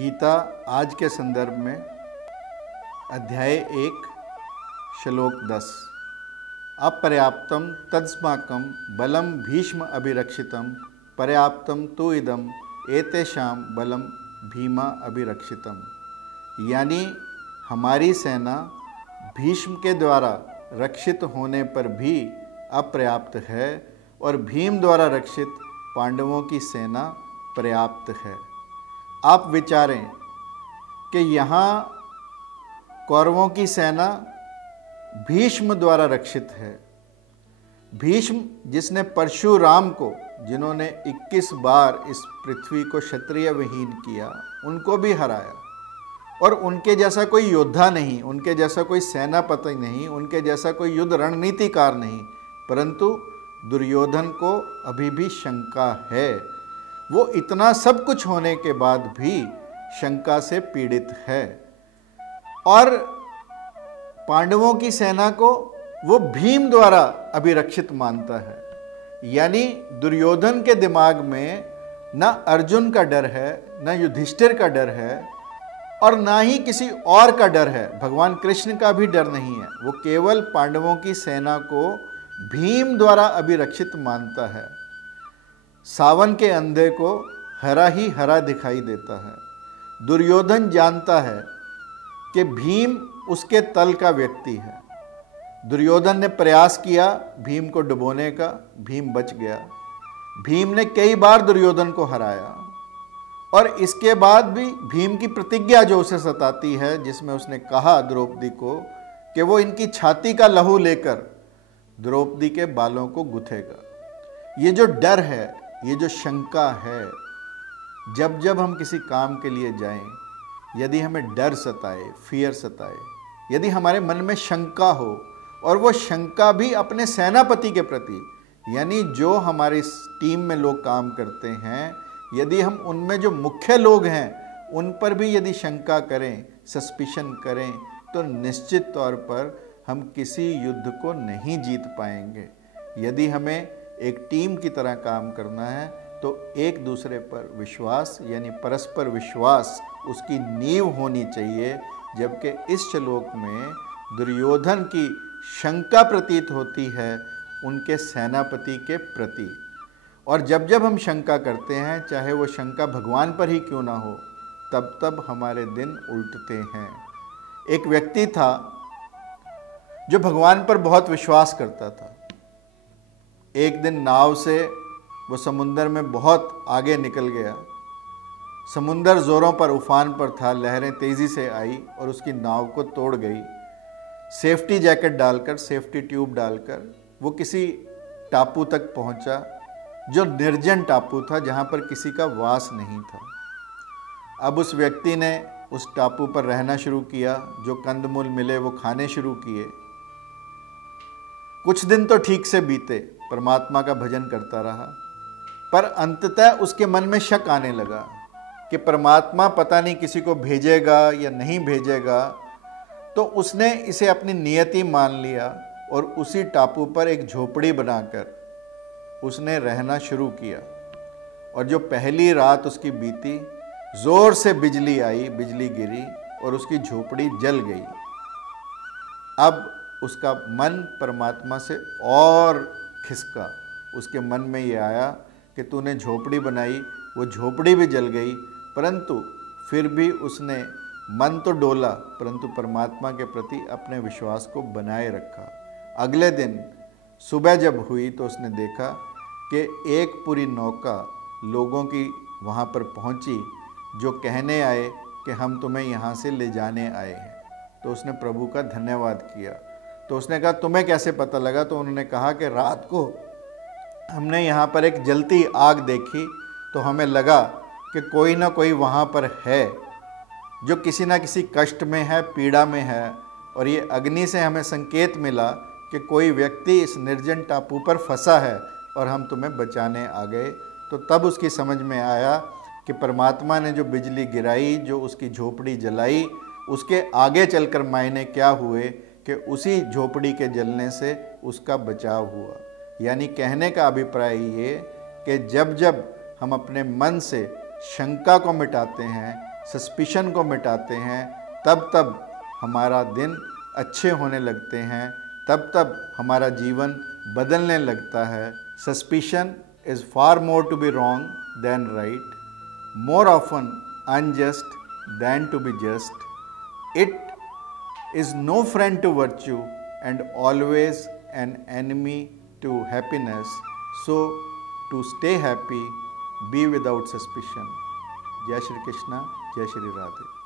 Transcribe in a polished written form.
गीता आज के संदर्भ में अध्याय 1 श्लोक 10 अपर्याप्तम तद्स्माकं बलम भीष्म अभिरक्षितम पर्याप्तम तु इदम एतेषाम बलम भीमा अभिरक्षितम। यानी हमारी सेना भीष्म के द्वारा रक्षित होने पर भी अपर्याप्त है और भीम द्वारा रक्षित पांडवों की सेना पर्याप्त है। आप विचारें कि यहाँ कौरवों की सेना भीष्म द्वारा रक्षित है। भीष्म जिसने परशुराम को, जिन्होंने 21 बार इस पृथ्वी को क्षत्रिय विहीन किया, उनको भी हराया और उनके जैसा कोई योद्धा नहीं, उनके जैसा कोई सेनापति नहीं, उनके जैसा कोई युद्ध रणनीतिकार नहीं, परंतु दुर्योधन को अभी भी शंका है। वो इतना सब कुछ होने के बाद भी शंका से पीड़ित है और पांडवों की सेना को वो भीम द्वारा अभिरक्षित मानता है। यानी दुर्योधन के दिमाग में न अर्जुन का डर है, न युधिष्ठिर का डर है और ना ही किसी और का डर है। भगवान कृष्ण का भी डर नहीं है। वो केवल पांडवों की सेना को भीम द्वारा अभिरक्षित मानता है। सावन के अंधे को हरा ही हरा दिखाई देता है। दुर्योधन जानता है कि भीम उसके तल का व्यक्ति है। दुर्योधन ने प्रयास किया भीम को डुबोने का, भीम बच गया। भीम ने कई बार दुर्योधन को हराया और इसके बाद भी भीम की प्रतिज्ञा जो उसे सताती है, जिसमें उसने कहा द्रौपदी को कि वो इनकी छाती का लहू लेकर द्रौपदी के बालों को गुथेगा। ये जो डर है, ये जो शंका है, जब जब हम किसी काम के लिए जाएं, यदि हमें डर सताए, फियर सताए, यदि हमारे मन में शंका हो और वो शंका भी अपने सेनापति के प्रति, यानी जो हमारी टीम में लोग काम करते हैं, यदि हम उनमें जो मुख्य लोग हैं उन पर भी यदि शंका करें, सस्पिशन करें, तो निश्चित तौर पर हम किसी युद्ध को नहीं जीत पाएंगे। यदि हमें एक टीम की तरह काम करना है तो एक दूसरे पर विश्वास, यानी परस्पर विश्वास, उसकी नींव होनी चाहिए। जबकि इस श्लोक में दुर्योधन की शंका प्रतीत होती है उनके सेनापति के प्रति। और जब जब हम शंका करते हैं, चाहे वो शंका भगवान पर ही क्यों ना हो, तब तब हमारे दिन उल्टते हैं। एक व्यक्ति था जो भगवान पर बहुत विश्वास करता था। एक दिन नाव से वो समुंदर में बहुत आगे निकल गया। समुंदर जोरों पर उफान पर था, लहरें तेजी से आई और उसकी नाव को तोड़ गई। सेफ्टी जैकेट डालकर, सेफ्टी ट्यूब डालकर वो किसी टापू तक पहुंचा जो निर्जन टापू था, जहां पर किसी का वास नहीं था। अब उस व्यक्ति ने उस टापू पर रहना शुरू किया। जो कंदमूल मिले वो खाने शुरू किए। कुछ दिन तो ठीक से बीते, परमात्मा का भजन करता रहा, पर अंततः उसके मन में शक आने लगा कि परमात्मा पता नहीं किसी को भेजेगा या नहीं भेजेगा। तो उसने इसे अपनी नियति मान लिया और उसी टापू पर एक झोपड़ी बनाकर उसने रहना शुरू किया। और जो पहली रात उसकी बीती, जोर से बिजली आई, बिजली गिरी और उसकी झोपड़ी जल गई। अब उसका मन परमात्मा से और खिसका। उसके मन में ये आया कि तूने झोपड़ी बनाई, वो झोपड़ी भी जल गई, परंतु फिर भी उसने मन तो डोला, परंतु परमात्मा के प्रति अपने विश्वास को बनाए रखा। अगले दिन सुबह जब हुई तो उसने देखा कि एक पूरी नौका लोगों की वहाँ पर पहुँची जो कहने आए कि हम तुम्हें यहाँ से ले जाने आए हैं। तो उसने प्रभु का धन्यवाद किया। तो उसने कहा तुम्हें कैसे पता लगा? तो उन्होंने कहा कि रात को हमने यहाँ पर एक जलती आग देखी तो हमें लगा कि कोई ना कोई वहाँ पर है जो किसी ना किसी कष्ट में है, पीड़ा में है, और ये अग्नि से हमें संकेत मिला कि कोई व्यक्ति इस निर्जन टापू पर फंसा है और हम तुम्हें बचाने आ गए। तो तब उसकी समझ में आया कि परमात्मा ने जो बिजली गिराई, जो उसकी झोपड़ी जलाई, उसके आगे चलकर मायने क्या हुए कि उसी झोपड़ी के जलने से उसका बचाव हुआ। यानी कहने का अभिप्राय ये कि जब जब हम अपने मन से शंका को मिटाते हैं, सस्पिशन को मिटाते हैं, तब तब हमारा दिन अच्छे होने लगते हैं, तब तब हमारा जीवन बदलने लगता है। Suspicion is far more to be wrong than right, more often unjust than to be just. It is no friend to virtue and always an enemy to happiness. So, to stay happy, be without suspicion. Jai Shri Krishna, Jai Shri Radhe.